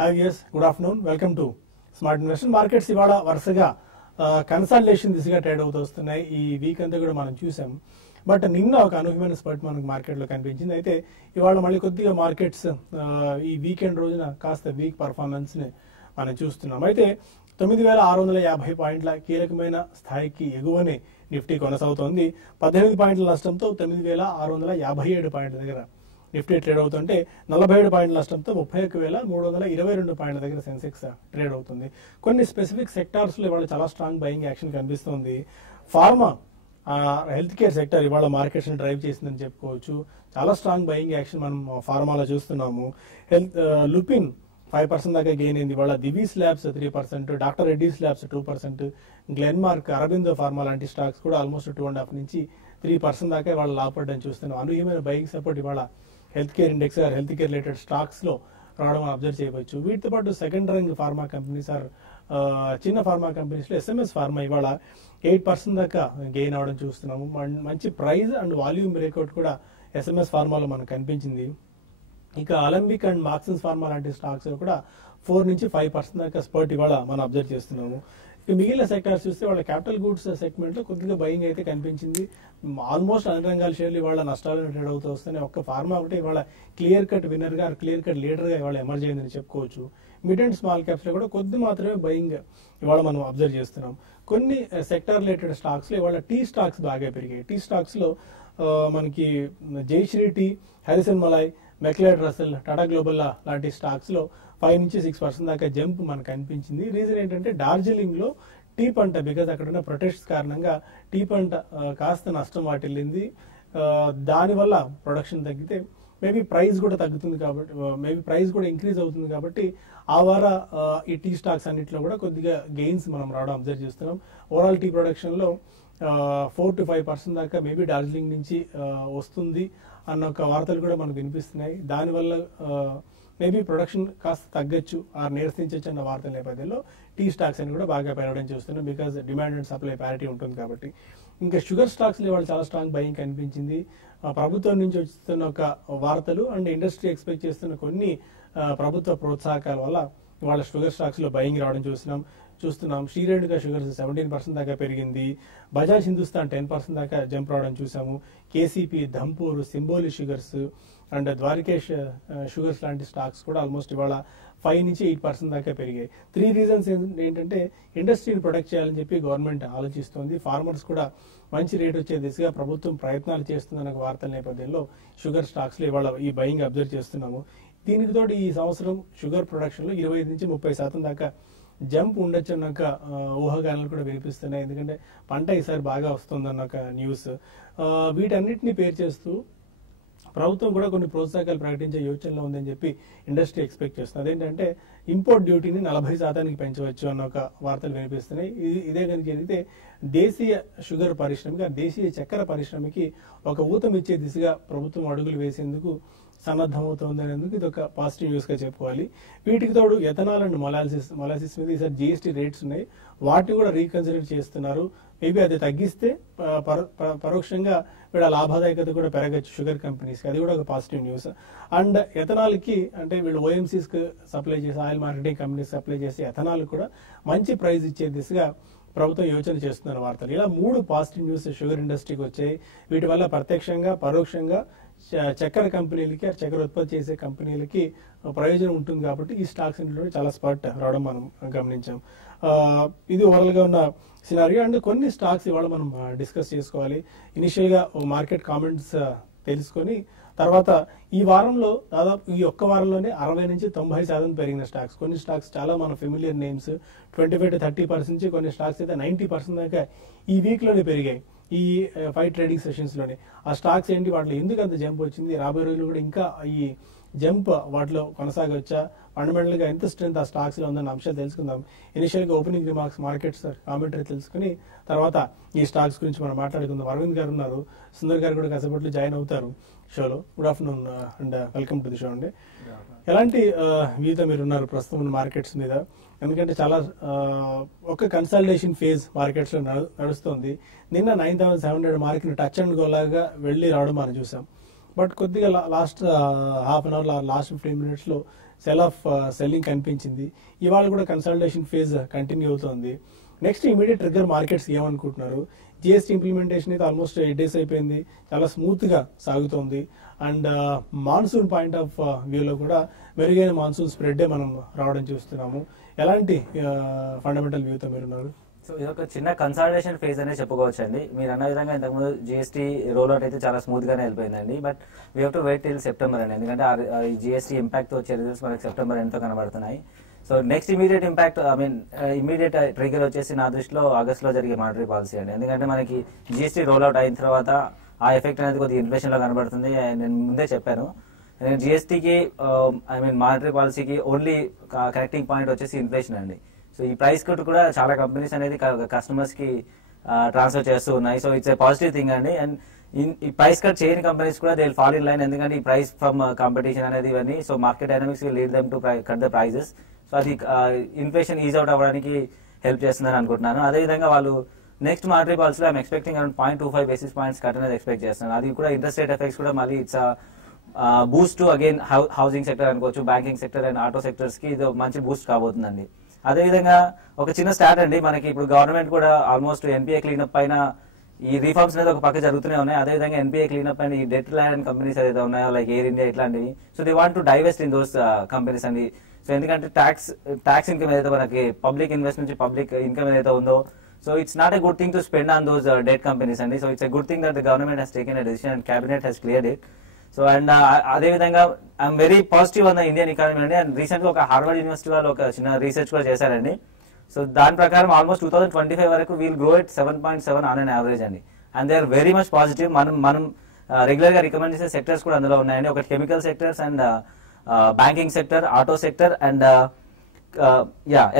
Hi viewers, good afternoon. Welcome to Smart Investment Markets. ఇవాళ వరుసగా consultation దిశగా trade అవుతూ వస్తున్నాయి. ఈ వీక్ అంతా కూడా మనం చూసాం. బట్ నిన్న ఒక అనూహ్యమైన స్పర్ట్ మనకు మార్కెట్లో కనిపించింది. అయితే ఇవాళ మళ్ళీ కొద్దిగా మార్కెట్స్ ఈ వీకెండ్ రోజున కాస్త వీక్ పర్ఫార్మెన్స్ ని మనం చూస్తున్నాం. అయితే 9650 పాయింట్ల కీలకమైన స్థాయికి ఎగువనే నిఫ్టీ కొనసాగుతోంది. 18 పాయింట్ల నష్టంతో 9657 పాయింట్ల దగ్గర నిఫ్టీ ట్రేడ్ అవుతుంటే 47 పాయింట్ల నష్టంతో 31322 పాయింట్ల దగ్గర సెన్సెక్స్ ట్రేడ్ అవుతుంది. కొన్ని స్పెసిఫిక్ సెక్టార్స్ లో ఇవాళ చాలా స్ట్రాంగ్ బయింగ్ యాక్షన్ కనిపిస్తుంది. ఫార్మా, హెల్త్ కేర్ సెక్టర్ ఇవాళ మార్కెట్స్ ని డ్రైవ్ చేసిందని చెప్పుకోవచ్చు. చాలా స్ట్రాంగ్ బయింగ్ యాక్షన్ మనం ఫార్మాలో చూస్తున్నాము. లుపిన్ 5% దాకా గెయిన్ అయింది. ఇవాళ Divi's labs 3%, doctor Reddy's labs 2%, Glenmark, Aurobindo pharma లాంటి స్టాక్స్ కూడా ఆల్మోస్ట్ 2.5 నుంచి 3% దాకా ఇవాళ లాభపడ్డం చూస్తున్నాం. అనూహ్యమైన బయింగ్ సపోర్ట్ ఇవాళ health care index, health care related stocks లో రావడం అబ్జర్వ్ చేయవచ్చు. వీటితో పాటు సెకండ్ రంగ్ ఫార్మా కంపెనీస్ చిన్న ఫార్మా కంపెనీస్ లో ఎస్ఎంఎస్ ఫార్మా ఇవాళ 8% దాకా గెయిన్ అవడం చూస్తున్నాము. మంచి ప్రైజ్ అండ్ వాల్యూమ్ బ్రేక్అవుట్ కూడా ఎస్ఎంఎస్ ఫార్మాలో మనకు కనిపించింది. ఇక అలంబిక్ అండ్ మార్క్సన్స్ ఫార్మా లాంటి స్టాక్స్ కూడా 4 నుంచి 5% దాకా స్పర్ట్ ఇవాళ మనం అబ్జర్వ్ చేస్తున్నాము. ఇక మిగిలిన సెక్టార్స్ చూస్తే వాళ్ళ క్యాపిటల్ గూడ్స్ సెగ్మెంట్ లో కొద్దిగా బయింగ్ అయితే కనిపించింది. ఆల్మోస్ట్ అన్ని రంగాల షేర్లు ఇవాళ నష్టాలను ట్రేడ్ అవుతూ వస్తున్నాయి. ఒక్క ఫార్మా ఒకటి ఇవాళ క్లియర్ కట్ విన్నర్ గా, క్లియర్ కట్ లీడర్ గా ఇవాళ ఎమర్జ్ అయిందని చెప్పుకోవచ్చు. మిడ్ అండ్ స్మాల్ క్యాప్స్ లో కూడా కొద్ది మాత్రమే బయింగ్ ఇవాళ మనం అబ్జర్వ్ చేస్తున్నాం. కొన్ని సెక్టార్ రిలేటెడ్ స్టాక్స్ లో ఇవాళ టీ స్టాక్స్ బాగా పెరిగాయి. టీ స్టాక్స్ లో మనకి జైశ్రీ టీ, హారిసన్ మలాయ్, మెక్లైడ్ రసెల్, టాటా గ్లోబల్ లాంటి స్టాక్స్ లో 5 నుంచి 6% దాకా జంప్ మనకు కనిపించింది. రీజన్ ఏంటంటే డార్జిలింగ్ లో టీ పంట, బికాజ్ అక్కడ ఉన్న ప్రొటెస్ట్ కారణంగా టీ పంట కాస్త నష్టం వాటిల్లింది. దానివల్ల ప్రొడక్షన్ తగ్గితే మేబీ ప్రైస్ కూడా తగ్గుతుంది కాబట్టి, మేబీ ప్రైస్ కూడా ఇంక్రీజ్ అవుతుంది కాబట్టి ఆ వార ఈ టీ స్టాక్స్ అన్నింటిలో కూడా కొద్దిగా గెయిన్స్ మనం రావడం అబ్జర్వ్ చేస్తున్నాం. ఓవరాల్ టీ ప్రొడక్షన్ లో 4 to 5% దాకా మేబీ డార్జిలింగ్ నుంచి వస్తుంది అన్న ఒక వార్తలు కూడా మనకు వినిపిస్తున్నాయి. దానివల్ల మేబీ ప్రొడక్షన్ కాస్త తగ్గచ్చు, నీరసించచ్చు అన్న వార్తల నేపథ్యంలో టీ స్టాక్స్ అని కూడా బాగా పెరగడం చూస్తున్నాం. Because demand and supply parity ఉంటుంది కాబట్టి. ఇంకా షుగర్ స్టాక్స్ లో చాలా స్ట్రాంగ్ బయింగ్ కనిపించింది. ప్రభుత్వం నుంచి వస్తున్న ఒక వార్తలు అండ్ ఇండస్ట్రీ ఎక్స్పెక్ట్ చేస్తున్న కొన్ని ప్రభుత్వ ప్రోత్సాహకాల వల్ల వాళ్ళ షుగర్ స్టాక్స్ లో బయింగ్ రావడం చూస్తున్నాం. శ్రీరేణుక షుగర్స్ 17% దాకా పెరిగింది. బజాజ్ హిందుస్థాన్ 10% దాకా జంప్ రావడం చూసాము. K C P, Dhampur, Simbhaoli sugars and Dwarikesh sugars లాంటి స్టాక్స్ కూడా ఆల్మోస్ట్ ఇవాళ 5 నుంచి 8% దాకా పెరిగాయి. 3 రీజన్స్ ఏంటంటే ఇండస్ట్రీని ప్రొటెక్ట్ చేయాలని చెప్పి గవర్నమెంట్ ఆలోచిస్తోంది. ఫార్మర్స్ కూడా మంచి రేట్ వచ్చే దిశగా ప్రభుత్వం ప్రయత్నాలు చేస్తుందన్న వార్తల నేపథ్యంలో షుగర్ స్టాక్స్ లో ఇవాళ ఈ బయింగ్ అబ్జర్వ్ చేస్తున్నాము. దీనికి తోడు ఈ సంవత్సరం షుగర్ ప్రొడక్షన్ లో 25 నుంచి 30% దాకా జంప్ ఉండొచ్చు అన్న ఊహాగానాలు కూడా వినిపిస్తున్నాయి. ఎందుకంటే పంట ఈసారి బాగా వస్తుందన్న ఒక న్యూస్. వీటన్నిటిని పేరు చేస్తూ ప్రభుత్వం కూడా కొన్ని ప్రోత్సాహకాలు ప్రకటించే యోచనలో ఉందని చెప్పి ఇండస్ట్రీ ఎక్స్పెక్ట్ చేస్తుంది. అదేంటంటే ఇంపోర్ట్ డ్యూటీని 40% పెంచవచ్చు అన్న ఒక వార్తలు వినిపిస్తున్నాయి. ఇదే కనుక జరిగితే దేశీయ షుగర్ పరిశ్రమకి, దేశీయ చక్కెర పరిశ్రమకి ఒక ఊతం ఇచ్చే దిశగా ప్రభుత్వం అడుగులు వేసేందుకు సన్నద్ధమవుతోందనేందుకు ఇది ఒక పాజిటివ్ న్యూస్ గా చెప్పుకోవాలి. వీటికి తోడు ఎథనాల్ అండ్ మొలాసిస్ మీద ఈసారి జీఎస్టీ రేట్స్ ఉన్నాయి. వాటిని కూడా రీకన్సిడర్ చేస్తున్నారు. మేబీ అది తగ్గిస్తే పరోక్షంగా వీళ్ళ లాభదాయకత కూడా పెరగచ్చు షుగర్ కంపెనీస్. అది కూడా ఒక పాజిటివ్ న్యూస్. అండ్ ఎథనాల్ కి అంటే వీళ్ళు ఓఎంసీస్ కి సప్లై చేసి, ఆయిల్ మార్కెటింగ్ కంపెనీస్ సప్లై చేసి ఎథనాల్ కూడా మంచి ప్రైస్ ఇచ్చే దిశగా ప్రభుత్వం యోచన చేస్తున్న వార్తలు. ఇలా 3 పాజిటివ్ న్యూస్ షుగర్ ఇండస్ట్రీకి వచ్చాయి. వీటి వల్ల ప్రత్యక్షంగా, పరోక్షంగా చక్కెర కంపెనీలకి, చక్కెర ఉత్పత్తి చేసే కంపెనీలకి ప్రయోజనం ఉంటుంది కాబట్టి ఈ స్టాక్స్ చాలా స్పాట్ రావడం మనం గమనించాం. ఇది ఓవరాల్ గా ఉన్న సినారియో. అండ్ కొన్ని స్టాక్స్ ఇవాళ మనం డిస్కస్ చేసుకోవాలి. ఇనిషియల్ గా మార్కెట్ కామెంట్స్ తెలుసుకొని తర్వాత ఈ వారంలో దాదాపు ఈ ఒక్క వారంలోనే 60 నుంచి 90% పెరిగిన స్టాక్స్. కొన్ని స్టాక్స్ చాలా మన ఫెమిలియర్ నేమ్స్ 25 to 30% నుంచి, కొన్ని స్టాక్స్ అయితే 90% దాకా ఈ వీక్ లోనే పెరిగాయి. ఈ 5 ట్రేడింగ్ సెషన్స్ లోనే ఆ స్టాక్స్ ఏంటి, వాటిలో ఎందుకు అంత జంప్ వచ్చింది, రాబోయే రోజులు కూడా ఇంకా ఈ జంప్ వాటిలో కొనసాగొచ్చా, ఫండమెంటల్ గా ఎంత స్ట్రెంత్ ఆ స్టాక్స్ లో ఉందన్న అంశాలు తెలుసుకుందాం. ఇనిషియల్ గా ఓపెనింగ్ రిమార్క్స్, మార్కెట్స్ కామెంటరీ తెలుసుకుని తర్వాత ఈ స్టాక్స్ గురించి మనం మాట్లాడుకుందాం. అరవింద్ గారు ఉన్నారు, సుందర్ గారు కూడా కాసేపట్లో జాయిన్ అవుతారు షోలో. Good afternoon and welcome to the show అండి. ఎలాంటి వ్యూతో మీరు ఉన్నారు ప్రస్తుతం ఉన్న మార్కెట్స్ మీద? ఎందుకంటే చాలా ఒక కన్సల్టేషన్ ఫేజ్ మార్కెట్స్ లో నడుస్తుంది. నిన్న 9700 మార్క్ ని టచ్ అండ్ గో లాగా వెళ్లి రావడం మనం చూసాం. బట్ కొద్దిగా last half an hour, last 15 minutes లో సెల్ ఆఫ్ సెల్లింగ్ కనిపించింది. ఇవాళ కూడా కన్సల్టేషన్ ఫేజ్ కంటిన్యూ అవుతుంది. నెక్స్ట్ ఇమీడియట్ ట్రిగ్గర్ మార్కెట్స్ ఏమనుకుంటున్నారు? జిఎస్టీ ఇంప్లిమెంటేషన్ అయితే ఆల్మోస్ట్ 8 days అయిపోయింది, చాలా స్మూత్ గా సాగుతోంది. అండ్ మాన్సూన్ పాయింట్ ఆఫ్ వ్యూలో కూడా మెరుగైన మాన్సూన్ స్ప్రెడ్ మనం రావడం చూస్తున్నాము. ఎలాంటి ఫండమెంటల్ వ్యూతో మీరున్నారు? సో ఇది ఒక చిన్న కన్సల్టేషన్ ఫేజ్ అనే చెప్పుకోవచ్చు అండి. మీరు అన్న విధంగా ఇంతకుముందు జిఎస్టీ రోల్ అవుట్ అయితే చాలా స్మూత్ గానే వెళ్ళిపోయిందండి. But we have to wait till September అండి, ఎందుకంటే ఈ జిఎస్టీ ఇంపాక్ట్ వచ్చే రిజల్ట్స్ మనకి సెప్టెంబర్ ఎంతో కనబడుతున్నాయి. So next immediate impact immediate trigger వచ్చేసి నా దృష్టిలో ఆగస్ట్ లో జరిగే మానిటరీ పాలసీ అండి. ఎందుకంటే మనకి జిఎస్టీ రోల్ అవుట్ అయిన తర్వాత ఆ ఎఫెక్ట్ అనేది కొద్దిగా ఇన్ఫ్లేషన్ లో కనబడుతుంది. నేను ముందే చెప్పాను, జిఎస్టీకి మానిటరీ పాలసీకి ఓన్లీ కనెక్టింగ్ పాయింట్ వచ్చేసి ఇన్ఫ్లేషన్ అండి. సో ఈ ప్రైస్ కట్ కూడా చాలా కంపెనీస్ అనేది కస్టమర్స్ కి ట్రాన్స్ఫర్ చేస్తూ ఉన్నాయి. So it's a positive thing అండి. అండ్ ఈ ప్రైస్ కట్ చేయని కంపెనీస్ కూడా they will fall in line, ఎందుకంటే ఈ ప్రైస్ ఫ్రమ్ కాంపిటీషన్ అనేది ఇవన్నీ. So market dynamics will lead them to cut the prices. So అది ఇన్ఫ్లేషన్ ఈజ్ అవుట్ అవ్వడానికి హెల్ప్ చేస్తుందని అనుకుంటున్నాను. అదేవిధంగా వాళ్ళు నెక్స్ట్ మానిటరీ పాలసీలో I'm expecting around 0.25 basis points cut అనేది ఎక్స్పెక్ట్ చేస్తున్నాను. అది కూడా ఇంట్రెస్ట్ రేట్ ఎఫెక్ట్స్ కూడా మళ్ళీ it's boost to again housing sector అనుకోవచ్చు, banking sector and auto sectors కి ఇది మంచి బూస్ట్ కాబోతుందండి. అదేవిధంగా ఒక చిన్న స్టార్ట్ అండి, మనకి ఇప్పుడు గవర్నమెంట్ కూడా ఆల్మోస్ట్ ఎన్పిఏ క్లీనప్ పైన ఈ రిఫార్మ్స్ అనేది ఒక పక్క జరుగుతూనే ఉన్నాయి. అదేవిధంగా ఎన్పిఏ క్లీనప్ పైన ఈ డెట్ ల్యాండ్ కంపెనీస్ ఏదైతే ఉన్నాయో లైక్ ఎయిర్ ఇండియా ఇట్లాంటివి, so they want to divest in those companies అండి. సో ఎందుకంటే ట్యాక్స్ ఇన్కమ్ ఏదైతే మనకి పబ్లిక్ ఇన్వెస్ట్ నుంచి పబ్లిక్ ఇన్కమ్ ఏదైతే ఉందో, so it's not a good thing to spend on those debt companies అండి. So it's a good thing that the government has taken a decision and cabinet has cleared it. So and అదేవిధంగా I'm very positive on the Indian economy అండి. And recent గా ఒక Harvard university వాళ్ళు ఒక చిన్న research కూడా చేశారండి. So దాని ప్రకారం ఆల్మోస్ట్ 2025 వరకు we'll grow at 7.7 on an average అండి. And they are very much positive. మనం రెగ్యులర్ గా రికమెండ్ చేసే సెక్టర్స్ కూడా అందులో ఉన్నాయండి. ఒకటి chemical sectors and banking sector, auto sector and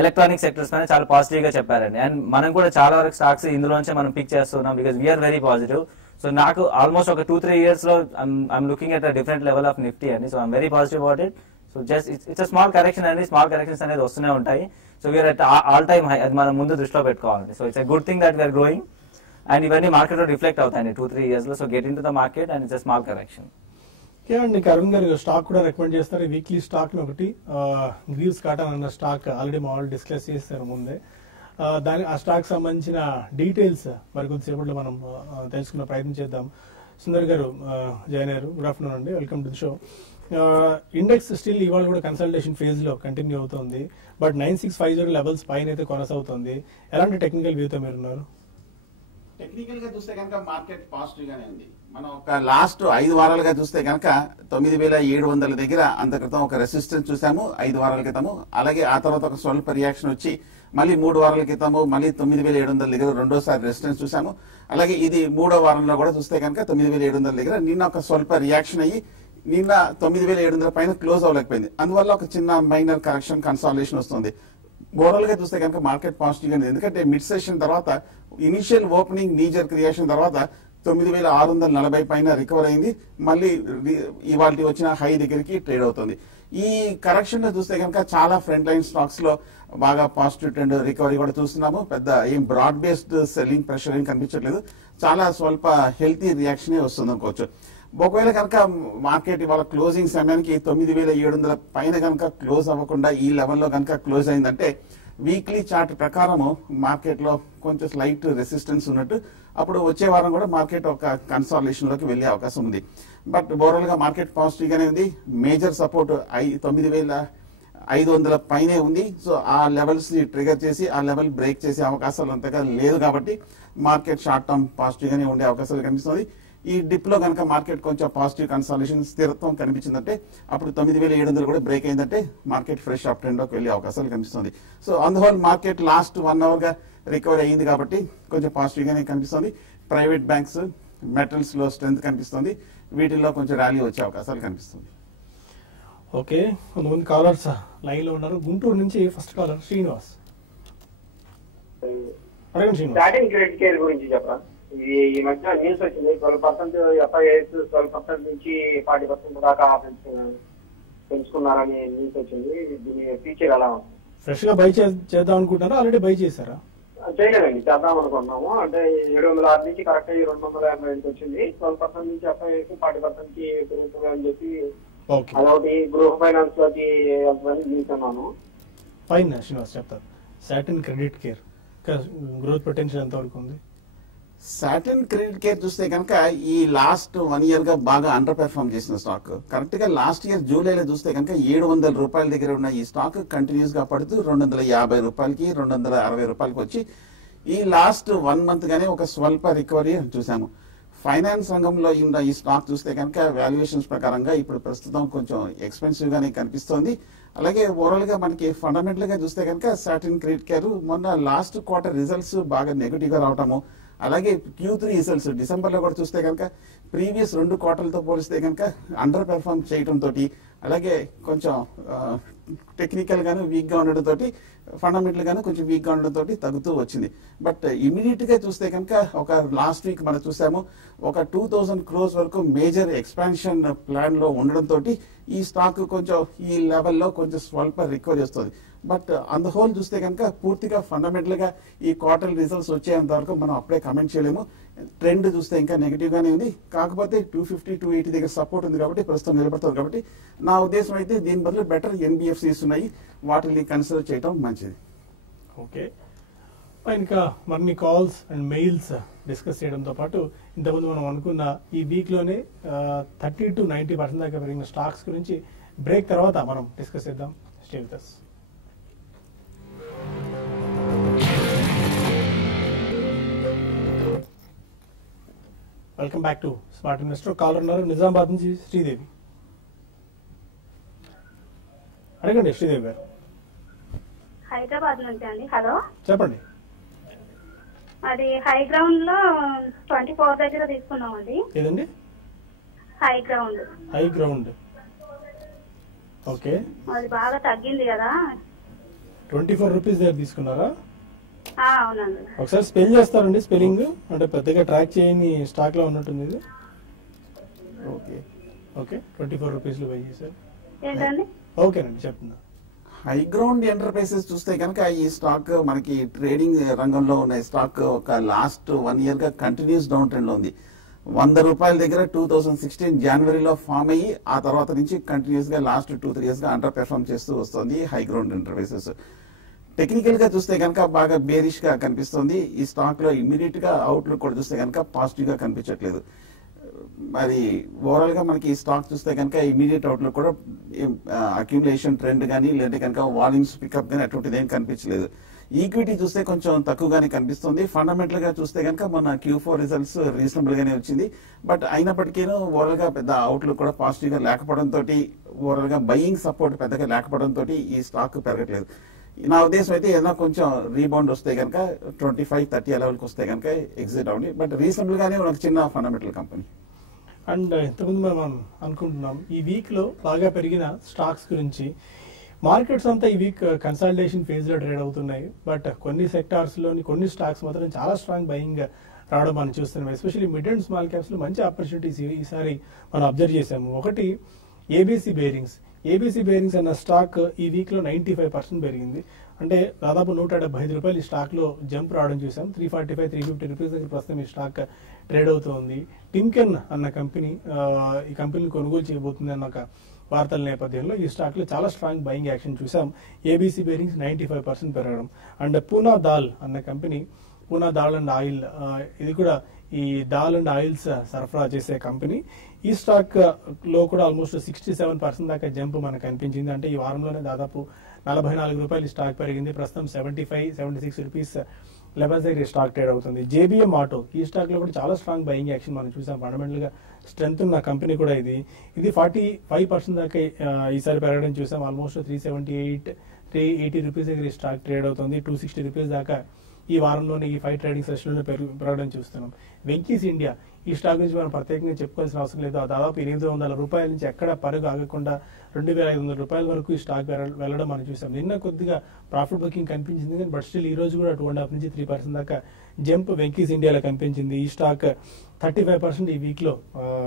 electronic sectors పైన చాలా పాజిటివ్ గా చెప్పారండి. అండ్ మనం కూడా చాలా వరకు స్టాక్స్ ఇందులోంచే మనం పిక్ చేస్తున్నాం because we are very positive. So నాకు ఆల్మోస్ట్ ఒక 2-3 years లో I'm looking at a different level of Nifty అండి. So I'm very positive about it. So just it's a small correction అండి. స్మాల్ కరెక్షన్స్ అనేది వస్తూనే ఉంటాయి. So we are at all time high, అది మనం ముందు దృష్టిలో పెట్టుకోవాలండి. So it's a good thing that we are growing and ఇవన్నీ మార్కెట్ లో రిఫ్లెక్ట్ అవుతాయండి 2-3 years లో. So get in to the market and it's a small correction. ఏమండి అరుణ్ గారు స్టాక్ కూడా రికమెండ్ చేస్తారు, వీక్లీ స్టాక్ ని ఒకటి గ్రీవ్స్ కాటన్ అన్న స్టాక్ ఆల్రెడీ మా వాళ్ళు డిస్కస్ చేస్తారు ముందే. ఆ స్టాక్ సంబంధించిన డీటెయిల్స్ మరి కొద్దిసేపట్లో మనం తెలుసుకునే ప్రయత్నం చేద్దాం. సుందర్ గారు జాయిన్ అయ్యారు, గుడ్ ఆఫ్టర్నూన్ అండి, welcome to the show. Index still ఇవాళ కూడా కన్సల్టేషన్ ఫేజ్ లో కంటిన్యూ అవుతుంది, బట్ 9650 లెవెల్స్ పైన అయితే కొనసాగుతుంది. ఎలాంటి టెక్నికల్ వ్యూతో మీరున్నారు? టెక్నికల్ గా చూస్తే కనుక మార్కెట్ పాజిటివ్ గానే ఉంది. మనం ఒక లాస్ట్ 5 వారాలుగా చూస్తే కనుక 9700 దగ్గర అంత క్రితం ఒక రెసిస్టెన్స్ చూసాము 5 వారాల క్రితము. అలాగే ఆ తర్వాత ఒక స్వల్ప రియాక్షన్ వచ్చి మళ్ళీ 3 వారాల క్రితము మళ్ళీ 9700 దగ్గర రెండోసారి రెసిస్టెన్స్ చూసాము. అలాగే ఇది 3వ వారంలో కూడా చూస్తే కనుక 9700 దగ్గర నిన్న ఒక స్వల్ప రియాక్షన్ అయ్యి నిన్న 9700 పైన క్లోజ్ అవ్వలేకపోయింది. అందువల్ల ఒక చిన్న మైనర్ కరెక్షన్ కన్సాలిడేషన్ వస్తుంది. ఓవరాల్ గా చూస్తే కనుక మార్కెట్ పాజిటివ్ గా ఉంది. ఎందుకంటే మిడ్ సెషన్ తర్వాత ఇనిషియల్ ఓపెనింగ్ నీజర్ క్రియేషన్ తర్వాత 9640 పైన రికవర్ అయింది. మళ్ళీ ఇవాళ వచ్చిన హై దగ్గరికి ట్రేడ్ అవుతుంది. ఈ కరెక్షన్ లో చూస్తే కనుక చాలా ఫ్రంట్ లైన్ స్టాక్స్ లో బాగా పాజిటివ్ ట్రెండ్ రికవరీ కూడా చూస్తున్నాము. పెద్ద ఏం బ్రాడ్ బేస్డ్ సెల్లింగ్ ప్రెషర్ ఏం కనిపించట్లేదు. చాలా స్వల్ప హెల్తీ రియాక్షన్ వస్తుంది అనుకోవచ్చు. ఒకవేళ కనుక మార్కెట్ ఇవాళ క్లోజింగ్ సమయానికి 9700 పైన కనుక క్లోజ్ అవ్వకుండా ఈ లెవెల్లో కనుక క్లోజ్ అయిందంటే వీక్లీ చార్ట్ ప్రకారము మార్కెట్ లో కొంచెం స్లైట్ రెసిస్టెన్స్ ఉన్నట్టు, అప్పుడు వచ్చే వారం కూడా మార్కెట్ ఒక కన్సాలిడేషన్ లోకి వెళ్లే అవకాశం ఉంది. బట్ ఓవరాల్ గా మార్కెట్ పాజిటివ్ గానే ఉంది. మేజర్ సపోర్ట్ 9500 పైనే ఉంది. సో ఆ లెవెల్స్ ని ట్రిగర్ చేసి ఆ లెవెల్ బ్రేక్ చేసే అవకాశాలు అంతగా లేదు కాబట్టి మార్కెట్ షార్ట్ టర్మ్ పాజిటివ్ గానే ఉండే అవకాశాలు కనిపిస్తుంది. ఈ డిప్ లో కనుక మార్కెట్ కొంచెం పాజిటివ్ కన్సాలిడేషన్ స్థిరత్వం కనిపించిందంటే అప్పుడు 9700 కూడా బ్రేక్ అయిందంటే మార్కెట్ ఫ్రెష్ అప్ ట్రెండ్ లోకి వెళ్లే అవకాశాలు కనిపిస్తుంది. సో అందువల్ల మార్కెట్ లాస్ట్ 1 hour గా రికవరీ అయింది కాబట్టి కొంచెం పాజిటివ్ గానే కనిపిస్తుంది. ప్రైవేట్ బ్యాంక్స్, మెటల్స్ లో స్ట్రెంత్ కనిపిస్తుంది. వీటిల్లో కొంచెం ర్యాలీ వచ్చే అవకాశాలు కనిపిస్తుంది. ఓకే, కొంతమంది కాలర్స్ లైన్ లో ఉన్నారు. గుంటూరు నుంచి first caller Srinivas. Starting credit care గురించి చెప్పరా? ఈ మధ్య న్యూస్ వచ్చింది 12% ఎఫ్ఐఎస్ 12% నుంచి 40% దాకా పెంచుకున్నారని న్యూస్ వచ్చింది. దీని ఫ్యూచర్ ఎలా ఉంది? ఫ్రెష్ గా బై చేద్దాం అనుకుంటారా? ఆల్రెడీ బై చేశారా? చేయలేదండి, చేద్దాం అనుకున్నాము. అంటే 706 నుంచి కరెక్ట్ 280 వచ్చింది. 12% నుంచి ఎఫ్ఐఎస్ 40% కి పెరుగుతుంది అని చెప్పి ఓకే అదొకటి గృహ ఫైనాన్స్ లోకి వెళ్తుందని చూస్తున్నాను. ఫైన్ శ్రీనివాస్ చెప్తారు. Satin credit care growth potential ఎంతవరకు ఉంది? సాటిన్ క్రెడిట్ కేర్ చూస్తే కనుక ఈ లాస్ట్ 1 year గా బాగా అండర్ పెర్ఫార్మ్ చేసిన స్టాక్. కరెక్ట్ గా లాస్ట్ ఇయర్ జూలైలో చూస్తే కనుక 700 రూపాయల దగ్గర ఉన్న ఈ స్టాక్ కంటిన్యూస్ గా పడుతూ 250 రూపాయలకి 260 రూపాయలకి వచ్చి ఈ లాస్ట్ 1 month గానే ఒక స్వల్ప రికవరీ చూసాము. ఫైనాన్స్ రంగంలో ఉన్న ఈ స్టాక్ చూస్తే కనుక వాల్యుయేషన్స్ ప్రకారంగా ఇప్పుడు ప్రస్తుతం కొంచెం ఎక్స్పెన్సివ్ గానే కనిపిస్తోంది. అలాగే ఓవరాల్ గా మనకి ఫండమెంటల్ గా చూస్తే కనుక సాటిన్ క్రెడిట్ కేర్ మొన్న లాస్ట్ క్వార్టర్ రిజల్ట్స్ బాగా నెగిటివ్ గా రావటము, అలాగే Q3 రిజల్ట్స్ డిసెంబర్ లో కూడా చూస్తే కనుక ప్రీవియస్ 2 quarterలతో పోలిస్తే కనుక అండర్ పెర్ఫార్మ్ చేయడంతో, అలాగే కొంచెం టెక్నికల్ గాను వీక్ గా ఉండడంతో, ఫండమెంటల్ గాను కొంచెం వీక్ గా ఉండడంతో తగ్గుతూ వచ్చింది. బట్ ఇమీడియట్ గా చూస్తే కనుక ఒక లాస్ట్ వీక్ మనం చూసాము ఒక 2000 crores వరకు మేజర్ ఎక్స్పాన్షన్ ప్లాన్ లో ఉండడంతో ఈ స్టాక్ కొంచెం ఈ లెవెల్లో కొంచెం స్వల్ప రికవరీ వస్తుంది. బట్ ఆన్ ద హోల్ చూస్తే కనుక పూర్తిగా ఫండమెంటల్ గా ఈ క్వార్టర్ రిజల్ట్స్ వచ్చేంత వరకు మనం అప్పుడే కమెంట్ చేయలేము. ట్రెండ్ చూస్తే ఇంకా నెగిటివ్ గానే ఉంది. కాకపోతే 250, 280 దగ్గర సపోర్ట్ ఉంది కాబట్టి ప్రస్తుతం నిలబడుతుంది. కాబట్టి నా ఉద్దేశం అయితే దీని బదులు బెటర్ NBFCs ఉన్నాయి, వాటిని కన్సిడర్ చేయడం మంచిది. ఓకే, ఇంకా మరిన్ని కాల్స్ అండ్ మెయిల్స్ డిస్కస్ చేయడంతో పాటు ఇంతకుముందు మనం అనుకున్న ఈ వీక్ లోనే 30 to 90% దాకా పెరిగిన స్టాక్స్ గురించి బ్రేక్ తర్వాత మనం డిస్కస్ చేద్దాం. Stay with us. Welcome back to smart investor. Caller ఉన్నారు నిజామాబాద్ నుంచి శ్రీదేవి. అడగండి శ్రీదేవి గారు. హైదరాబాద్ నుంచి అండి. హలో చెప్పండి. అది హై గ్రౌండ్ లో 24 దగ్గర తీసుకున్నాం అండి. ఏదండి? High ground. High ground. Okay, అది బాగా తగ్గింది కదా. 24 రూపీస్ దగ్గర తీసుకున్నారా? అవునండి. ఒకసారి స్పెల్ చేస్తారండి, స్పెల్లింగ్ అంటే పెద్దగా ట్రాక్ చేయని స్టాక్ లో ఉన్నట్టుంది ఇది. ఓకే ఓకే, 24 రూపీస్ లో బై చేశారు. ఏంటండి? ఓకేనండి, చెప్తున్నా. హై గ్రౌండ్ ఎంటర్ప్రైజెస్ చూస్తే కనుక ఈ స్టాక్ మనకి ట్రేడింగ్ రంగంలో ఉన్న స్టాక్ ఒక లాస్ట్ 1 year గా కంటిన్యూస్ డౌన్ ట్రెండ్ లో ఉంది. 100 రూపాయల దగ్గర 2016 జనవరిలో ఫామ్ అయ్యి ఆ తర్వాత నుంచి కంటిన్యూస్ గా లాస్ట్ 2-3 years గా అండర్ పెర్ఫార్మ్ చేస్తూ వస్తుంది హై గ్రౌండ్ ఎంటర్ప్రైజెస్. టెక్నికల్ గా చూస్తే కనుక బాగా బేరిష్ గా కనిపిస్తుంది. ఈ స్టాక్ లో ఇమీడియట్ గా అవుట్లుక్ కూడా చూస్తే కనుక పాజిటివ్ గా కనిపించట్లేదు. మరి ఓవరాల్ గా మనకి ఈ స్టాక్ చూస్తే కనుక ఇమీడియట్ అవుట్లుక్ కూడా అక్యుములేషన్ ట్రెండ్ కానీ లేదంటే కనుక వాల్యూమ్స్ పికప్ కానీ అటువంటిది ఏం కనిపించలేదు. ఈక్విటీ చూస్తే కొంచెం తక్కువగానే కనిపిస్తుంది. ఫండమెంటల్ గా చూస్తే కనుక మన Q4 రిజల్ట్స్ రీజనబుల్ గానే వచ్చింది. బట్ అయినప్పటికీ ఓవరాల్ గా పెద్ద అవుట్లుక్ కూడా పాజిటివ్ గా లేకపోవడంతో, ఓవరాల్ గా బయింగ్ సపోర్ట్ పెద్దగా లేకపోవడంతో ఈ స్టాక్ పెరగట్లేదు. నా ఉద్దేశం అయితే ఏదైనా కొంచెం రీబౌండ్ వస్తే కనుక 25-30 లెవెల్కి వస్తే కనుక ఎగ్జిట్ అవ్వండి. బట్ రీజనబుల్ గానే ఒక చిన్న ఫండమెంటల్ కంపెనీ. అండ్ ఇంతకుముందు మనం అనుకుంటున్నాం ఈ వీక్ లో బాగా పెరిగిన స్టాక్స్ గురించి. మార్కెట్స్ అంతా ఈ వీక్ కన్సాలిడేషన్ ఫేజ్ లో ట్రేడ్ అవుతున్నాయి. బట్ కొన్ని సెక్టార్స్ లోని కొన్ని స్టాక్స్ మాత్రం చాలా స్ట్రాంగ్ బయింగ్ రావడం మనం చూస్తున్నాం. Especially mid and small caps లో మంచి ఆపర్చునిటీస్ ఈసారి మనం అబ్జర్వ్ చేసాము. ఒకటి ఏబీసీ బేరింగ్స్. ఏబీసీ బేరింగ్స్ అన్న స్టాక్ ఈ వీక్ లో 95% పెరిగింది. అంటే దాదాపు 175 రూపాయలు ఈ స్టాక్ లో జంప్ రావడం చూసాం. 345-350 రూపీస్ దగ్గర ప్రస్తుతం ఈ స్టాక్ ట్రేడ్ అవుతోంది. టిమ్కెన్ అన్న కంపెనీ ఈ కంపెనీని కొనుగోలు చేయబోతుంది అన్న ఒక వార్తల నేపథ్యంలో ఈ స్టాక్ లో చాలా స్ట్రాంగ్ బయింగ్ యాక్షన్ చూసాం. ఏబీసీ బేరింగ్స్ 95% పెరగడం. అండ్ పూనా దాల్ అన్న company, Poona dal and oil, ఇది కూడా ఈ దాల్ అండ్ ఆయిల్స్ సరఫరా చేసే కంపెనీ. ఈ స్టాక్ లో కూడా ఆల్మోస్ట్ 67% దాకా జంప్ మనకు కనిపించింది. అంటే ఈ వారంలోనే దాదాపు 44 రూపాయలు స్టాక్ పెరిగింది. ప్రస్తుతం 75-76 రూపీస్ లెవెల్స్ దగ్గర స్టాక్ ట్రేడ్ అవుతుంది. జేబీఎం ఆటో, ఈ స్టాక్ లో కూడా చాలా స్ట్రాంగ్ బయింగ్ యాక్షన్ మనం చూసాం. ఫండమెంటల్ గా స్ట్రెంత్ ఉన్న కంపెనీ కూడా ఇది 45% దాకా ఈసారి పెరగడం చూసాం. ఆల్మోస్ట్ 380 రూపీస్ దగ్గర స్టాక్ ట్రేడ్ అవుతుంది. 260 రూపీస్ దాకా ఈ వారంలోనే ఈ 5 ట్రేడింగ్ సెషన్ లో పెరగడం చూస్తున్నాం. వెంకీస్ ఇండియా, ఈ స్టాక్ నుంచి మనం ప్రత్యేకంగా చెప్పుకోవాల్సిన అవసరం లేదు. దాదాపు 800 రూపాయల నుంచి ఎక్కడ పరుగు ఆగకుండా 2500 రూపాయల వరకు ఈ స్టాక్ వెళ్ళడం మనం చూసాం. నిన్న కొద్దిగా ప్రాఫిట్ బుకింగ్ కనిపించింది కానీ బట్ స్టిల్ ఈ రోజు కూడా 2.5 నుంచి 3% దాకా జంప్ వెంకీస్ ఇండియాలో కనిపించింది. ఈ స్టాక్ 35% ఈ వీక్ లో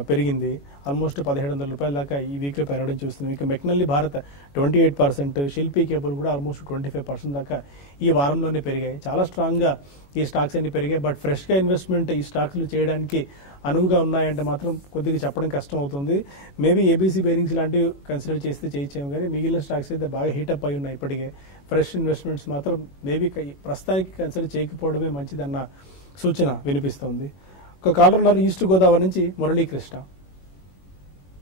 పెరిగింది. ఆల్మోస్ట్ 1700 రూపాయల దాకా ఈ వీక్ లో పెరగడం చూస్తుంది. ఇక మెక్నల్లీ భారత్ 28%, శిల్పి కేబుల్ కూడా ఆల్మోస్ట్ 25% దాకా ఈ వారంలోనే పెరిగాయి. చాలా స్ట్రాంగ్ గా ఈ స్టాక్స్ అన్ని పెరిగాయి. బట్ ఫ్రెష్ గా ఇన్వెస్ట్మెంట్ ఈ స్టాక్స్ చేయడానికి అనువుగా ఉన్నాయంటే మాత్రం కొద్దిగా చెప్పడం కష్టం అవుతుంది. మేబీ ఏబీసీ బేరింగ్స్ లాంటివి కన్సిడర్ చేస్తే చేయొచ్చాము, కానీ మిగిలిన స్టాక్స్ అయితే బాగా హీటప్ అయి ఉన్నాయి ఇప్పటికే. ఫ్రెష్ ఇన్వెస్ట్మెంట్స్ మాత్రం మేబీ ప్రస్తుతానికి కన్సిడర్ చేయకపోవడమే మంచిదన్న సూచన వినిపిస్తుంది. ఒక కాలర్ ఉన్నారు ఈస్ట్ గోదావరి నుంచి, మురళీకృష్ణ.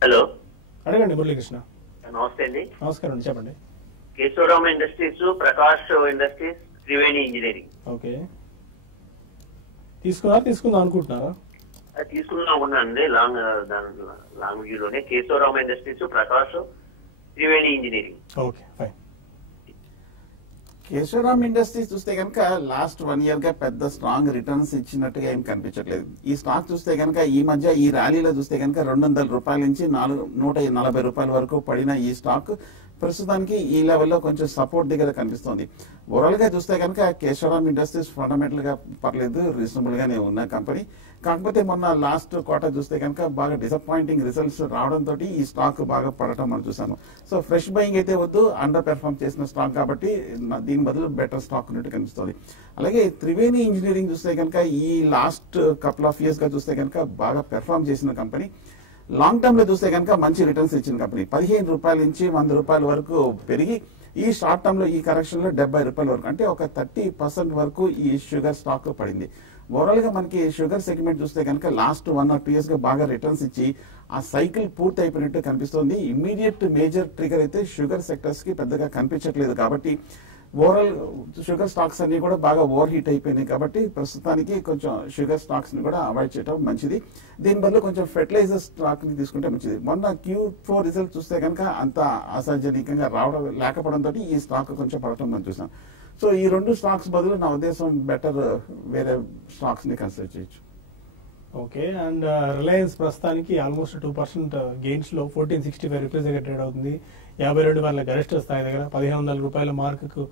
హలో, అడగండి మురళీకృష్ణ. నమస్తే అండి. నమస్కారం అండి, చెప్పండి. Kesoram industries, Prakash industries, Triveni engineering. Okay, తీసుకుందాం అనుకుంటున్నారా? తీసుకుందాం ఉన్నానండి. లాంగ్ వ్యూలోనే Kesoram industries, Prakash, Triveni engineering. Okay, fine. Kesoram industries చూస్తే కనుక లాస్ట్ 1 year గా పెద్ద స్ట్రాంగ్ రిటర్న్స్ ఇచ్చినట్టుగా ఏం కనిపించట్లేదు. ఈ స్టాక్ చూస్తే కనుక ఈ మధ్య ఈ ర్యాలీలో చూస్తే కనుక 200 రూపాయల నుంచి 140 రూపాయల వరకు పడిన ఈ స్టాక్ ప్రస్తుతానికి ఈ లెవెల్లో కొంచెం సపోర్ట్ దగ్గర కనిపిస్తోంది. ఓవరాల్ గా చూస్తే కనుక కేశవరామ్ ఇండస్ట్రీస్ ఫండమెంటల్ గా పర్లేదు, రీజనబుల్ గానే ఉన్న కంపెనీ. కాకపోతే మొన్న లాస్ట్ క్వార్టర్ చూస్తే కనుక బాగా డిసప్పాయింటింగ్ రిజల్ట్స్ రావడంతో ఈ స్టాక్ బాగా పడటం మనం చూసాము. సో ఫ్రెష్ బయింగ్ అయితే వద్దు, అండర్ పెర్ఫార్మ్ చేసిన స్టాక్ కాబట్టి దీని బదులు బెటర్ స్టాక్ ఉన్నట్టు కనిపిస్తుంది. అలాగే త్రివేణి ఇంజనీరింగ్ చూస్తే కనుక ఈ లాస్ట్ కపుల్ ఆఫ్ ఇయర్స్ గా చూస్తే కనుక బాగా పెర్ఫార్మ్ చేసిన కంపెనీ. లాంగ్ టర్మ్ లో చూస్తే కనుక మంచి రిటర్న్స్ ఇచ్చిన కంపెనీ. 15 రూపాయల నుంచి 100 రూపాయల వరకు పెరిగి ఈ షార్ట్ టర్మ్ లో ఈ కరెక్షన్ లో 70 రూపాయల వరకు, అంటే ఒక 30% వరకు ఈ షుగర్ స్టాక్ పడింది. ఓవరాల్ గా మనకి షుగర్ సెగ్మెంట్ చూస్తే కనుక లాస్ట్ 1 or 2 years గా బాగా రిటర్న్స్ ఇచ్చి ఆ సైకిల్ పూర్తి అయిపోయినట్టు కనిపిస్తోంది. ఇమ్మీడియట్ మేజర్ ట్రిగర్ అయితే షుగర్ సెక్టర్స్ కి పెద్దగా కనిపించట్లేదు. కాబట్టి ఓవరాల్ షుగర్ స్టాక్స్ అన్ని కూడా బాగా ఓవర్ హీట్ అయిపోయినాయి. కాబట్టి ప్రస్తుతానికి కొంచెం షుగర్ స్టాక్స్ ని కూడా అవాయిడ్ చేయడం మంచిది. దీని బదులు కొంచెం ఫెర్టిలైజర్ స్టాక్ ని తీసుకుంటే మంచిది. మొన్న Q4 రిజల్ట్ చూస్తే కనుక అంత అసహజనీయంగా రావడం లేకపోవడంతో ఈ స్టాక్ కొంచెం పడటం మనం చూసాం. సో ఈ 2 స్టాక్స్ బదులు నా ఉద్దేశం బెటర్ వేరే స్టాక్స్ ని కన్సిడర్ చేయొచ్చు. ఓకే, అండ్ రిలయన్స్ ప్రస్తుతానికి ఆల్మోస్ట్ 2% గెయిన్స్ లో 1465 రూపీస్ దగ్గర ట్రేడ్ అవుతుంది. 52 వేల గరిష్ట స్థాయి దగ్గర 1500 రూపాయల మార్కుకు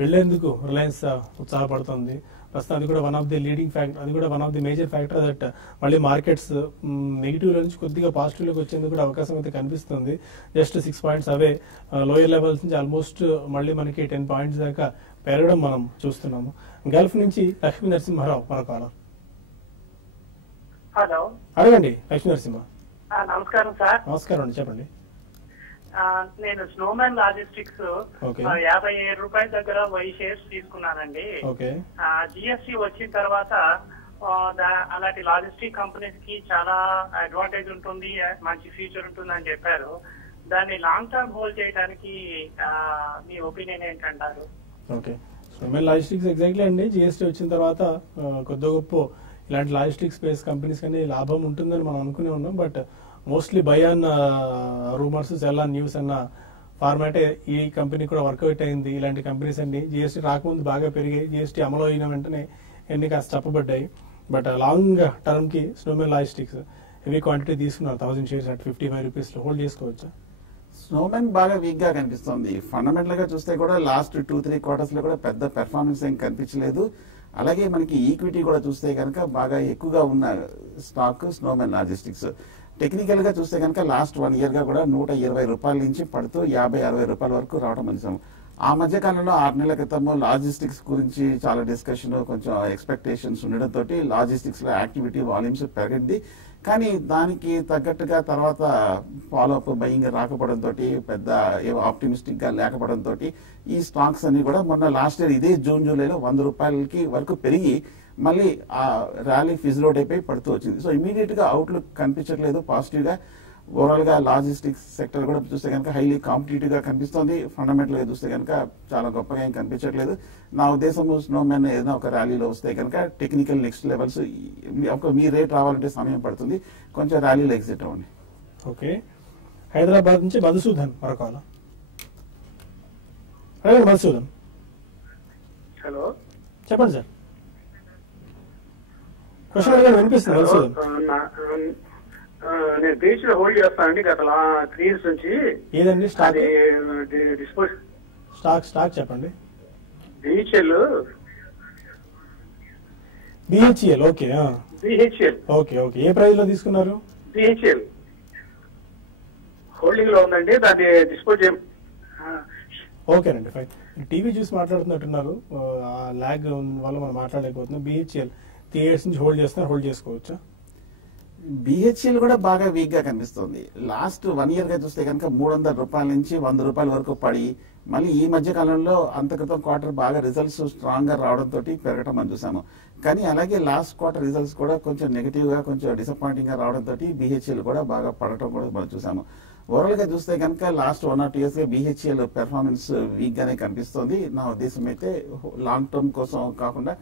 వెళ్లేందుకు రిలయన్స్ ఉత్సాహపడుతుంది. ప్రస్తుతం అది కూడా one of the leading factor, అది కూడా one of the major factor that మళ్ళీ మార్కెట్స్ నెగిటివ్ లో నుంచి కొద్దిగా పాజిటివ్ లోకి వచ్చేందుకు కూడా అవకాశం అయితే కనిపిస్తుంది. జస్ట్ 6 పాయింట్స్ అవే లోయర్ లెవెల్స్ నుంచి ఆల్మోస్ట్ మళ్ళీ మనకి 10 పాయింట్స్ దాకా పెరగడం మనం చూస్తున్నాము. గల్ఫ్ నుంచి లక్ష్మీ నరసింహారావు మన కాలర్. హలో, అడగండి లక్ష్మీ నరసింహ. నమస్కారం సార్. నమస్కారం అండి, చెప్పండి. నేను స్నోమ్యాన్ లాజిస్టిక్స్ ఓకే. 57 రూపాయల దగ్గర వై షేర్స్ తీసుకున్నానండి. ఓకే. జిఎస్టీ వచ్చిన తర్వాత అలాంటి లాజిస్టిక్ కంపెనీస్ కి చాలా అడ్వాంటేజ్ ఉంటుంది, మంచి ఫ్యూచర్ ఉంటుంది అని చెప్పారు. దాన్ని లాంగ్ టర్మ్ హోల్డ్ చేయడానికి మీ ఒపీనియన్ ఏంటంటారు? ఓకే, స్నోమ్యాన్ లాజిస్టిక్స్ ఎగ్జాక్ట్లీ అండి. జిఎస్టీ వచ్చిన తర్వాత కొద్ది గొప్ప ఇలాంటి లాజిస్టిక్ స్పేస్ కంపెనీస్ కానీ లాభం ఉంటుందని మనం అనుకునే ఉన్నాం. But mostly by on rumours, cell on news అన్న ఫార్మాటే ఈ కంపెనీ కూడా వర్కౌట్ అయింది. ఇలాంటి కంపెనీస్ అన్ని జిఎస్టీ రాకముందు బాగా పెరిగాయి, జిఎస్టీ అమలు అయిన వెంటనే ఎన్ని కాస్త తప్పబడ్డాయి. బట్ లాంగ్ టర్మ్ కి స్నోమ్యాన్ లాజిస్టిక్స్ హెవీ క్వాంటిటీ తీసుకున్నారు. 1000 షేర్స్ అట్ 55 రూపీస్ లో హోల్డ్ చేసుకోవచ్చా? స్నోమెన్ బాగా వీక్ గా కనిపిస్తుంది. ఫండమెంటల్ గా చూస్తే కూడా లాస్ట్ 2-3 క్వార్టర్స్ లో కూడా పెద్ద పెర్ఫార్మెన్స్ ఏం కనిపించలేదు. అలాగే మనకి ఈక్విటీ కూడా చూస్తే కనుక బాగా ఎక్కువగా ఉన్న స్టాక్ స్నోమెన్ లాజిస్టిక్స్. టెక్నికల్ గా చూస్తే కనుక లాస్ట్ 1 year గా కూడా 120 రూపాయల నుంచి పడుతూ 50-60 రూపాయల వరకు రావడం చూసాం. ఆ మధ్య కాలంలో 6 నెలల క్రితము లాజిస్టిక్స్ గురించి చాలా డిస్కషన్, కొంచెం ఎక్స్పెక్టేషన్స్ ఉండడంతో లాజిస్టిక్స్ లో యాక్టివిటీ వాల్యూమ్స్ పెరిగింది. కానీ దానికి తగ్గట్టుగా తర్వాత ఫాలోఅప్ బయింగ్ రాకపోవడంతో, పెద్ద ఆప్టిమిస్టిక్ గా లేకపోవడంతో ఈ స్టాక్స్ అన్ని కూడా మొన్న లాస్ట్ ఇయర్ ఇదే జూలైలో 100 రూపాయలకి వరకు పెరిగి మళ్ళీ ఆ ర్యాలీ ఫిజిల్ అయిపోయి పడుతూ వచ్చింది. సో ఇమీడియట్ గా అవుట్లుక్ కనిపించట్లేదు పాజిటివ్ గా. ఓవరాల్ గా లాజిస్టిక్స్ సెక్టర్ కూడా చూస్తే కనుక హైలీ కాంపిటేటివ్ గా కనిపిస్తుంది. ఫండమెంటల్ గా చూస్తే కనుక చాలా గొప్పగా ఏం కనిపించట్లేదు. నా ఉద్దేశం స్నోమెన్ ఏదైనా ఒక ర్యాలీలో వస్తే కనుక టెక్నికల్ నెక్స్ట్ లెవెల్స్ మీ రేట్ రావాలంటే సమయం పడుతుంది, కొంచెం ర్యాలీలో ఎగ్జిట్ అవ్వండి. ఓకే, హైదరాబాద్ నుంచి మధుసూదన్ మరొక మధుసూదన్. హలో, చెప్పండి సార్. క్వశ్చన్ అడిగారు, వినిపిస్తుంది మధుసూదన్. నేను బీచ్ లో హోల్డ్ చేస్తానండి గత 3 years నుంచి. ఏదండి స్టాక్? డిస్పోజ్ స్టాక్ చెప్పండి. BHEL BHEL. Okay BHEL. Okay okay. ఏ ప్రైస్ లో తీసుకున్నారు? బిహెచ్ఎల్ హోల్డింగ్ లో ఉందండి, దాన్ని డిస్పోజ్ చేయ. ఓకేనండి ఫైన్. టీవీ చూసి మాట్లాడుతున్నట్టున్నారు, ల్యాగ్ వల్ల మనం మాట్లాడలేకపోతున్నాం. బిహెచ్ఎల్ 3 years నుంచి హోల్డ్ చేస్తున్నారు, హోల్డ్ చేసుకోవచ్చా? బిహెచ్ఎల్ కూడా బాగా వీక్ గా కనిపిస్తుంది. లాస్ట్ 1 year గా చూస్తే కనుక 300 రూపాయల నుంచి 100 రూపాయల వరకు పడి మళ్ళీ ఈ మధ్య కాలంలో అంత క్రితం క్వార్టర్ బాగా రిజల్ట్స్ స్ట్రాంగ్ గా రావడంతో పెరగటం మనం చూసాము. కానీ అలాగే లాస్ట్ క్వార్టర్ రిజల్ట్స్ కూడా కొంచెం నెగిటివ్ గా, కొంచెం డిసప్పాయింటింగ్ గా రావడంతో బిహెచ్ఎల్ కూడా బాగా పడటం కూడా మనం చూసాము. ఓవరాల్ గా చూస్తే కనుక లాస్ట్ 1 or 2 years గా బిహెచ్ఎల్ పెర్ఫార్మెన్స్ వీక్ గానే కనిపిస్తుంది. నా ఉద్దేశం అయితే లాంగ్ టర్మ్ కోసం కాకుండా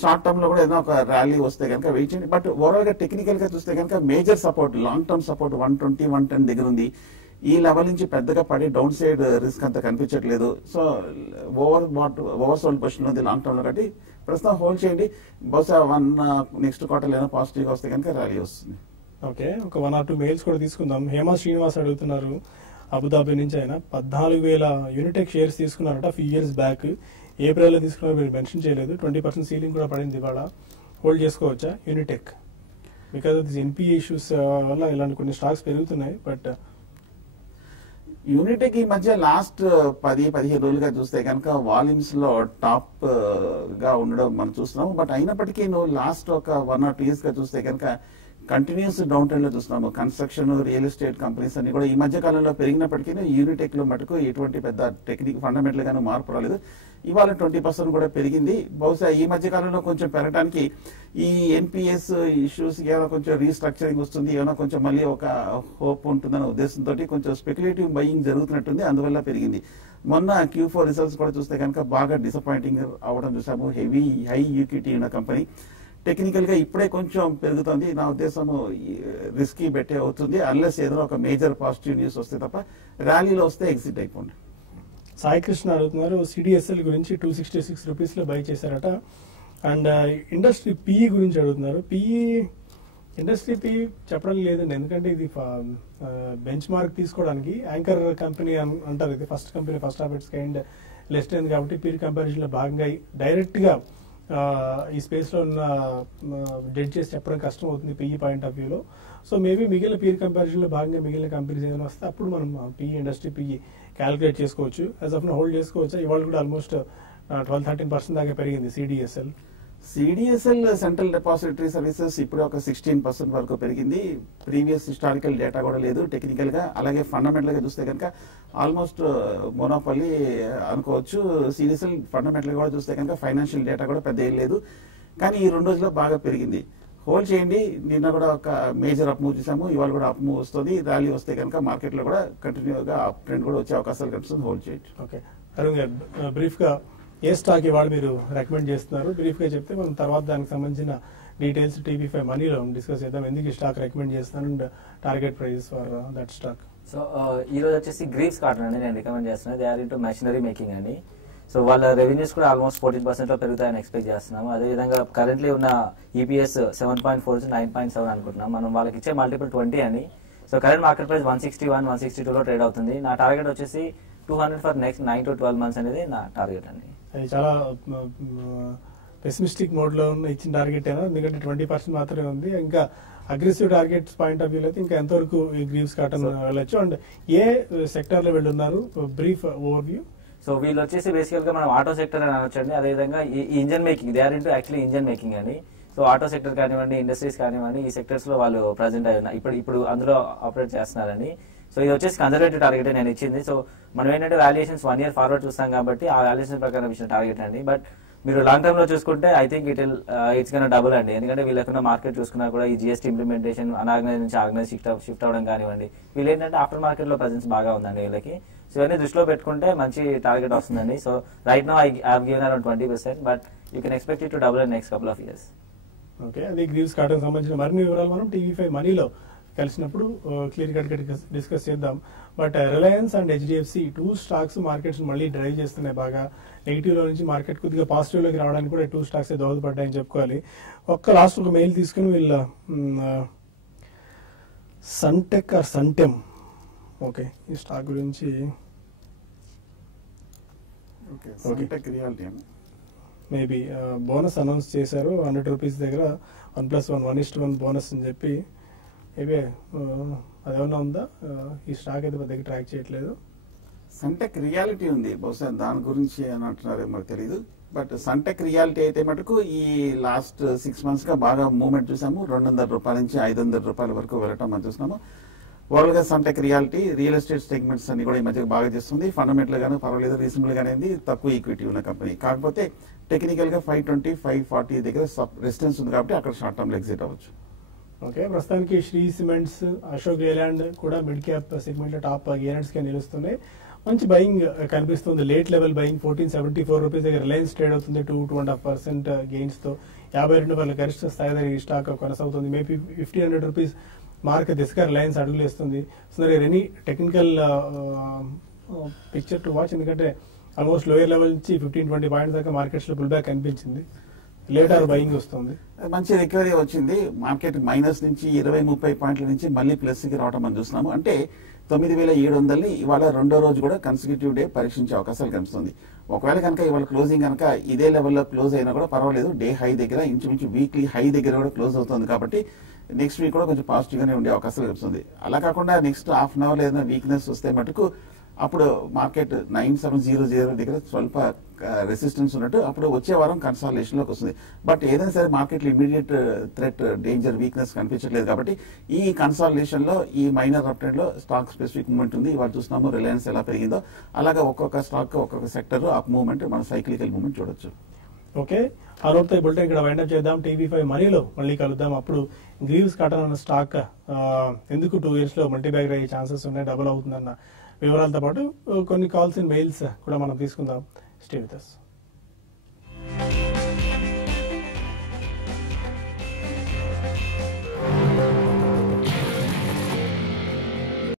షార్ట్ టర్మ్ లో కూడా ఏదైనా ఒక ర్యాలీ వస్తే కనుక వెయిట్ చేయండి. బట్ ఓవరాల్ గా టెక్నికల్ గా చూస్తే కనుక major support, long term support 120, 110 దగ్గర ఉంది. ఈ లెవెల్ నుంచి పెద్దగా పడి డౌన్ సైడ్ రిస్క్ అంత కనిపించట్లేదు. సో ఓవర్ సోల్డ్ పొజిషన్ ఉంది లాంగ్ టర్మ్ లో, కాబట్టి ప్రస్తుతం హోల్డ్ చేయండి. బహుశా నెక్స్ట్ క్వార్టర్ ఏదైనా పాజిటివ్ గా వస్తే కనుక ర్యాలీ వస్తుంది. ఓకే, ఒక 1 or 2 మెయిల్స్ కూడా తీసుకుందాం. హేమ శ్రీనివాస్ అడుగుతున్నారు అబుదాబి నుంచి. ఆయన 14,000 యూనిటెక్ షేర్స్ తీసుకున్నారట ఫ్యూ ఇయర్స్ బ్యాక్. ఏప్రిల్ లో తీసుకున్నారు, మీరు మెన్షన్ చేయలేదు. 20% సీలింగ్ కూడా పడింది ఇవాళ. హోల్డ్ చేసుకోవచ్చా Unitech? Because of this NPA issues వల్ల ఇలాంటి కొన్ని స్టాక్స్ పెరుగుతున్నాయి. బట్ యూనిటెక్ ఈ మధ్య లాస్ట్ 10-15 రోజులుగా చూస్తే కనుక వాల్యూమ్స్ లో టాప్ గా ఉండడం మనం చూస్తున్నాము. బట్ అయినప్పటికీ లాస్ట్ ఒక 1 or 2 years గా చూస్తే కనుక కంటిన్యూస్ డౌన్ ట్రెండ్ లో చూస్తున్నాము. కన్స్ట్రక్షన్, రియల్ ఎస్టేట్ కంపెనీస్ అన్ని కూడా ఈ మధ్య కాలంలో పెరిగినప్పటికీ యూనిటెక్ లో మటుకు ఎటువంటి పెద్ద టెక్నిక్ ఫండమెంటల్ గాను మార్పు రాలేదు. ఇవాళ 20% కూడా పెరిగింది. బహుశా ఈ మధ్య కాలంలో కొంచెం పెరగడానికి ఈ ఎన్పిఎస్ ఇష్యూస్ ఏమైనా కొంచెం రీస్ట్రక్చరింగ్ వస్తుంది, ఏమైనా కొంచెం మళ్ళీ ఒక హోప్ ఉంటుందన్న ఉద్దేశంతో కొంచెం స్పెక్యులేటివ్ బయింగ్ జరుగుతున్నట్టుంది, అందువల్ల పెరిగింది. మొన్న Q4 రిజల్ట్స్ కూడా చూస్తే కనుక బాగా డిసప్పాయింటింగ్ అవడం చూసాము. హెవీ హై ఈక్విటీ ఉన్న కంపెనీ టెక్నికల్ గా ఇప్పుడే కొంచెం పెరుగుతుంది. నా ఉద్దేశము రిస్కీ బెట్టే అవుతుంది, అన్లెస్ ఏదైనా ఒక మేజర్ పాజిటివ్ న్యూస్ వస్తే తప్ప. ర్యాలీలో వస్తే ఎగ్జిట్ అయిపోండి. సాయి కృష్ణ అడుగుతున్నారు సిడిఎస్ఎల్ గురించి. 266 రూపీస్ లో బై చేశారట. అండ్ ఇండస్ట్రీ పిఈ గురించి అడుగుతున్నారు. ఇండస్ట్రీ పిఈ చెప్పడం లేదండి, ఎందుకంటే ఇది బెంచ్ మార్క్ తీసుకోవడానికి యాంకర్ కంపెనీ అంటారు. ఇది first company, first of it's kind list అయింది కాబట్టి పీర్ కంపారిజన్ లో భాగంగా డైరెక్ట్ గా ఈ స్పేస్ లో ఉన్న డెడ్ చేసి చెప్పడం కష్టం అవుతుంది పిఈ పాయింట్ ఆఫ్ వ్యూలో. సో మేబీ మిగిలిన పీర్ కంపారిజన్ లో భాగంగా మిగిలిన కంపెనీస్ ఏదైనా వస్తే అప్పుడు మనం పిఈ ఇండస్ట్రీ పిఈ క్యాలిక్యులేట్ చేసుకోవచ్చు. యాజ్ ఆఫ్ హోల్డ్ చేసుకోవచ్చు. ఇవాళ కూడా ఆల్మోస్ట్ 12-13% దాకా పెరిగింది CDSL. CDSL central depository services ఇప్పుడు ఒక 16% వరకు పెరిగింది. ప్రీవియస్ హిస్టారికల్ డేటా కూడా లేదు టెక్నికల్ గా. అలాగే ఫండమెంటల్ గా చూస్తే కనుక ఆల్మోస్ట్ మోనోపల్లి అనుకోవచ్చు. సిడిఎస్ఎల్ ఫండమెంటల్ గా కూడా చూస్తే కనుక ఫైనాన్షియల్ డేటా కూడా పెద్ద ఏం లేదు, కానీ ఈ 2 రోజుల్లో బాగా పెరిగింది. హోల్డ్ చేయండి. నిన్న కూడా ఒక మేజర్ అప్ మూవ్ చూసాము, ఇవాళ కూడా అప్ మూవ్ వస్తుంది. ర్యాలీ వస్తే కనుక మార్కెట్ లో కూడా కంటిన్యూగా అప్ ట్రెండ్ కూడా వచ్చే అవకాశాలు కనిపిస్తుంది. హోల్డ్ చేయండి. ఓకే, అరుణ్ గారు బ్రీఫ్ గా ఏ స్టాక్ ఇవాళ మీరు రికమెండ్ చేస్తున్నారు? బ్రీఫ్ గా చెప్తే మనం తర్వాత దానికి సంబంధించిన డీటెయిల్స్ TV5 మనీలో డిస్కస్ చేద్దాం. ఎందుకు ఈ స్టాక్ రికమెండ్ చేస్తాను and target price for that stock. So ఈ రోజు వచ్చేసి గ్రీవ్స్ కాటన్ అండి నేను రికమెండ్ చేస్తున్నాను. They are into machinery making అండి. సో వాళ్ళ రెవెన్యూస్ కూడా ఆల్మోస్ట్ 14% లో పెరుగుతాయని ఎక్స్పెక్ట్ చేస్తున్నాము. అదేవిధంగా కరెంట్లీ ఉన్న EPS 7.4 to 9.7 అనుకుంటున్నాం. మనం వాళ్ళకి ఇచ్చే మల్టిపుల్ 20 అని. సో కరెంట్ మార్కెట్ ప్రైస్ 161, 162 లో ట్రేడ్ అవుతుంది. నా టార్గెట్ వచ్చేసి 200 ఫర్ నెక్స్ట్ 9 to 12 months అనేది నా టార్గెట్ అండి. అది చాలా పెసిమిస్టిక్ మోడ్ లో ఉన్న ఇచ్చిన టార్గెట్ అయినా, ఎందుకంటే 20% మాత్రమే ఉంది. ఇంకా aggressive targets point of view అయితే ఇంకా ఎంతవరకు ఈ గ్రీవ్స్ కాటన్ వెళ్ళొచ్చు అండ్ ఏ సెక్టర్ లో వెళ్ళున్నారు? Brief overview. సో వీళ్ళు వచ్చేసి బేసికల్ గా మనం ఆటో సెక్టర్ అని అనొచ్చండి. అదేవిధంగా ఈ engine making, they are into actually engine making అని. సో ఆటో సెక్టర్ కానివ్వండి, ఇండస్ట్రీస్ కానివ్వండి, ఈ సెక్టర్స్ లో వాళ్ళు ప్రజెంట్ అయి ఉన్నాయి, ఇప్పుడు అందులో ఆపరేట్ చేస్తున్నారండి. సో ఇది వచ్చేసి కన్జర్వేటివ్ టార్గెట్ నేను ఇచ్చింది. సో మనం ఏంటంటే వాల్యుయేషన్స్ 1 year ఫార్వర్డ్ చూస్తాం కాబట్టి ఆ వాల్యుయేషన్ ప్రకారం ఇచ్చిన టార్గెట్ అండి. బట్ మీరు లాంగ్ టర్మ్ లో చూసుకుంటే I think it's gun double అండి. ఎందుకంటే వీళ్ళకున్న మార్కెట్ చూసుకున్నా కూడా ఈ GST ఇంప్లిమెంటేషన్ అనార్గనైజ్ నుంచి ఆర్గనైజ్ షిఫ్ట్ అవడం కానివ్వండి, వీళ్ళు ఏంటంటే ఆఫ్టర్ మార్కెట్ లో ప్రెసెన్స్ బాగా ఉందండి వీళ్ళకి. సో ఇవన్నీ దృష్టిలో పెట్టుకుంటే మంచి టార్గెట్ వస్తుందండి. So right now I have given around 20%, but you can expect it to double in next couple of years. Okay, అది గ్రీవ్స్ కాటన్ సంబంధించిన మరిన్ని వివరాలు మనం TV5 మనీలో కలిసినప్పుడు క్లియర్ కట్ డిస్కస్ చేద్దాం. But Reliance and HDFC 2 stocks markets మళ్ళీ drive చేస్తున్నాయి. బాగా నెగిటివ్ లో నుంచి మార్కెట్ కొద్దిగా పాజిటివ్ లోకి రావడానికి కూడా 2 స్టాక్స్ దోహదపడ్డాయని చెప్పుకోవాలి. లాస్ట్ ఒక మెయిల్ తీసుకుని వీళ్ళ సన్టెక్ ఆర్ సన్టెమ్, ఓకే ఈ స్టాక్ గురించి మేబీ బోనస్ అనౌన్స్ చేశారు 100 రూపీస్ దగ్గర 1+1 1:1 బోనస్ అని చెప్పి మేబీ అదేమన్నా ఉందా? ఈ స్టాక్ అయితే పెద్దగా ట్రాక్ చేయట్లేదు. సన్టెక్ రియాలిటీ ఉంది, బహుశా దాని గురించి అని అంటున్నారో మనకు తెలియదు. బట్ సన్టెక్ రియాలిటీ అయితే మటుకు ఈ లాస్ట్ 6 months గా బాగా మూవ్మెంట్ చూసాము. 200 రూపాయల నుంచి 500 రూపాయల వరకు వెళ్ళటం మనం చూస్తున్నాము. ఓవరాల్ గా Sunteck realty real estate segments అన్ని కూడా ఈ మధ్య బాగా చేస్తుంది. ఫండమెంటల్ గాను పర్వాలేదు, రీజనబుల్ గానే ఉంది, తక్కువ ఈక్విటీ ఉన్న కంపెనీ. కాకపోతే టెక్నికల్ గా 520 540 దగ్గర రెసిస్టెన్స్ ఉంది కాబట్టి అక్కడ షార్ట్ టర్మ్ లో ఎగ్జిట్ అవ్వచ్చు. ఓకే, ప్రస్తుతానికి శ్రీ సిమెంట్స్, అశోక్ లేలాండ్ కూడా మిడ్ క్యాప్ సెగ్మెంట్ లో టాప్ గెయినర్స్ గా నిలుస్తున్నాయి. మంచి బయింగ్ కనిపిస్తుంది. లేట్ లెవెల్ బయింగ్ 1474 రూపీస్ దగ్గర రిలయన్స్ ట్రేడ్ అవుతుంది 2.5% గెయిన్స్ తో. 52 రూపాయల గరిష్ట స్థాయి దగ్గర ఈ స్టాక్ కొనసాగుతుంది. మేబీ 1500 రూపీస్ మార్క్ దిశగా రిలయన్స్ అడుగులేస్తుంది. So any technical picture to watch, ఎందుకంటే ఆల్మోస్ట్ లోయర్ లెవెల్ నుంచి 15-20 పాయింట్స్ దాకా మార్కెట్స్ లో పుల్ బ్యాక్ కనిపించింది. లేటర్ బయింగ్ వస్తుంది, మంచి రికవరీ వచ్చింది. మార్కెట్ మైనస్ నుంచి 20-30 పాయింట్ల నుంచి మళ్ళీ ప్లస్ కి రావడం మనం చూస్తున్నాము. అంటే 9700 ఇవాళ రెండో రోజు కూడా కన్సిక్యూటివ్ డే పరీక్షించే అవకాశాలు కనిపిస్తుంది. ఒకవేళ కనుక ఇవాళ క్లోజింగ్ కనుక ఇదే లెవెల్లో క్లోజ్ అయినా కూడా పర్వాలేదు. డే హై దగ్గర ఇంచుమించు వీక్లీ హై దగ్గర కూడా క్లోజ్ అవుతుంది కాబట్టి నెక్స్ట్ వీక్ కూడా కొంచెం పాజిటివ్ గానే ఉండే అవకాశాలు కనిపిస్తుంది. అలా కాకుండా నెక్స్ట్ హాఫ్ అన్ అవర్ ఏదైనా వీక్నెస్ వస్తే మటుకు అప్పుడు మార్కెట్ 9700 దగ్గర స్వల్ప రెసిస్టెన్స్ ఉన్నట్టు అప్పుడు వచ్చే వారం కన్సాలిడేషన్ లోకి వస్తుంది. బట్ ఏదైనా సరే మార్కెట్ లో ఇమీడియట్ థ్రెట్, డేంజర్, వీక్నెస్ కనిపించట్లేదు కాబట్టి ఈ కన్సాలిడేషన్ లో ఈ మైనర్ అప్ ట్రెండ్ లో స్టాక్ స్పెసిఫిక్ మూవ్మెంట్ ఉంది. ఇవాళ చూస్తున్నాము రిలయన్స్ ఎలా పెరిగిందో, అలాగే ఒక్కొక్క స్టాక్ ఒక్కొక్క సెక్టర్ అప్ మూవ్మెంట్, మన సైక్లికల్ మూవ్మెంట్ చూడొచ్చు. ఓకే, ఆ లోపుతో ఈ బులెటిన్ ఇక్కడ వైండప్ చేద్దాం. TV5 మనీలో మళ్ళీ కలుద్దాం. అప్పుడు గ్రీవ్స్ కాటన్ అన్న స్టాక్ ఎందుకు 2 years లో మల్టీ బ్యాగర్ అయ్యే ఛాన్సెస్ ఉన్నాయి, డబుల్ అవుతుందన్న వివరాలతో పాటు కొన్ని కాల్స్ అండ్ మెయిల్స్ కూడా మనం తీసుకుందాం. Stay with us.